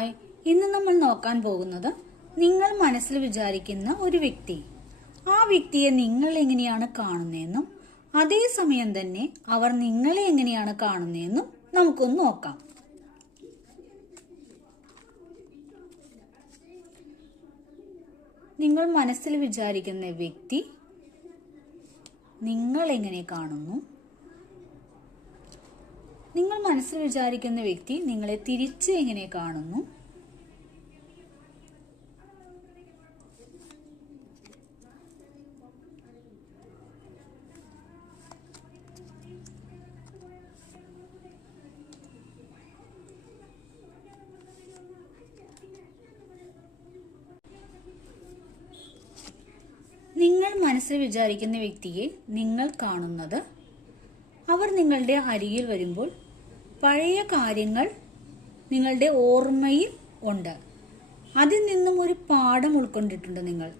Hi, ഇന്ന് നമ്മൾ നോക്കാൻ പോകുന്നത് നിങ്ങൾ മനസ്സിൽ വിചാരിക്കുന്ന ഒരു വ്യക്തി. ആ വ്യക്തിയെ നിങ്ങൾ എങ്ങനെയാണ് കാണുന്നതെന്നും അതേസമയം തന്നെ അവർ നിങ്ങളെ എങ്ങനെയാണ് കാണുന്നതെന്നും നമുക്കൊന്ന് നോക്കാം. നിങ്ങൾ മനസ്സിൽ വിചാരിക്കുന്ന വ്യക്തി നിങ്ങൾ എങ്ങനെ കാണുന്നു? നിങ്ങൾ മനസ്സിൽ വിചാരിക്കുന്ന വ്യക്തി നിങ്ങളെ തിരിച്ച് എങ്ങനെ കാണുന്നു? നിങ്ങൾ മനസ്സിൽ വിചാരിക്കുന്ന വ്യക്തിയെ നിങ്ങൾ കാണുന്നത് അവർ നിങ്ങളുടെ അരികിൽ വരുമ്പോൾ പഴയ കാര്യങ്ങൾ നിങ്ങളുടെ ഓർമ്മയിൽ ഉണ്ട്. അതിൽ നിന്നും ഒരു പാഠം ഉൾക്കൊണ്ടിട്ടുണ്ട്. നിങ്ങൾ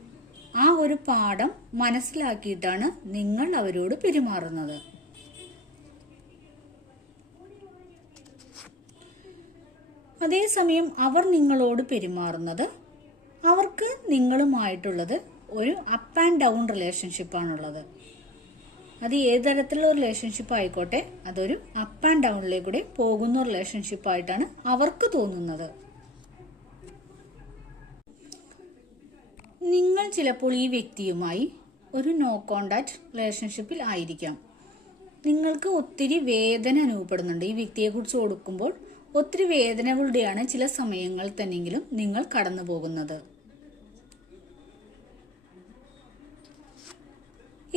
ആ ഒരു പാഠം മനസ്സിലാക്കിയിട്ടാണ് നിങ്ങൾ അവരോട് പെരുമാറുന്നത്. അതേസമയം അവർ നിങ്ങളോട് പെരുമാറുന്നത് അവർക്ക് നിങ്ങളുമായിട്ടുള്ളത് ഒരു അപ്പ് ആൻഡ് ഡൗൺ റിലേഷൻഷിപ്പാണുള്ളത്. അത് ഏത് തരത്തിലുള്ള റിലേഷൻഷിപ്പ് ആയിക്കോട്ടെ, അതൊരു അപ്പ് ആൻഡ് ഡൗണിലേക്കൂടെ പോകുന്ന റിലേഷൻഷിപ്പ് ആയിട്ടാണ് അവർക്ക് തോന്നുന്നത്. നിങ്ങൾ ചിലപ്പോൾ ഈ വ്യക്തിയുമായി ഒരു നോ കോണ്ടാക്ട് റിലേഷൻഷിപ്പിൽ ആയിരിക്കാം. നിങ്ങൾക്ക് ഒത്തിരി വേദന അനുഭവപ്പെടുന്നുണ്ട്. ഈ വ്യക്തിയെക്കുറിച്ച് ഓർക്കുമ്പോൾ ഒത്തിരി വേദനകളുടെയാണ് ചില സമയങ്ങളിൽ തന്നെങ്കിലും നിങ്ങൾ കടന്നു പോകുന്നത്.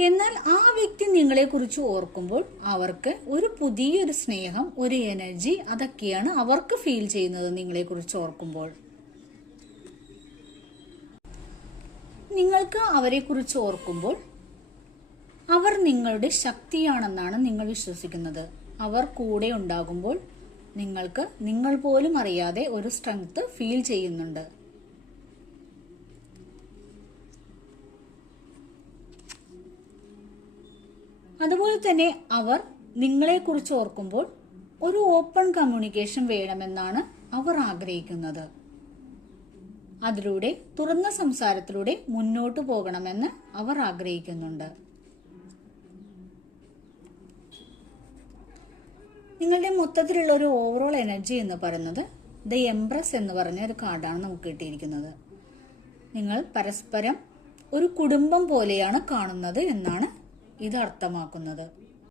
എന്നാൽ ആ വ്യക്തി നിങ്ങളെ കുറിച്ച് ഓർക്കുമ്പോൾ അവർക്ക് ഒരു പുതിയൊരു സ്നേഹം, ഒരു എനർജി, അതൊക്കെയാണ് അവർക്ക് ഫീൽ ചെയ്യുന്നത്. നിങ്ങളെ കുറിച്ച് ഓർക്കുമ്പോൾ നിങ്ങൾക്ക് അവരെ കുറിച്ച് ഓർക്കുമ്പോൾ അവർ നിങ്ങളുടെ ശക്തിയാണെന്നാണ് നിങ്ങൾ വിശ്വസിക്കുന്നത്. അവർ കൂടെ ഉണ്ടാകുമ്പോൾ നിങ്ങൾക്ക് നിങ്ങൾ പോലും അറിയാതെ ഒരു സ്ട്രെങ്ത് ഫീൽ ചെയ്യുന്നുണ്ട്. അതുപോലെ തന്നെ അവർ നിങ്ങളെ കുറിച്ച് ഓർക്കുമ്പോൾ ഒരു ഓപ്പൺ കമ്മ്യൂണിക്കേഷൻ വേണമെന്നാണ് അവർ ആഗ്രഹിക്കുന്നത്. അതിലൂടെ തുറന്ന സംസാരത്തിലൂടെ മുന്നോട്ട് പോകണമെന്ന് അവർ ആഗ്രഹിക്കുന്നുണ്ട്. നിങ്ങളുടെ മൊത്തത്തിലുള്ള ഒരു ഓവറോൾ എനർജി എന്ന് പറയുന്നത് ദ എംപ്രസ് എന്ന് പറഞ്ഞ ഒരു കാർഡാണ് നമുക്ക് കിട്ടിയിരിക്കുന്നത്. നിങ്ങൾ പരസ്പരം ഒരു കുടുംബം പോലെയാണ് കാണുന്നത് എന്നാണ് ഇത് അർത്ഥമാക്കുന്നത്.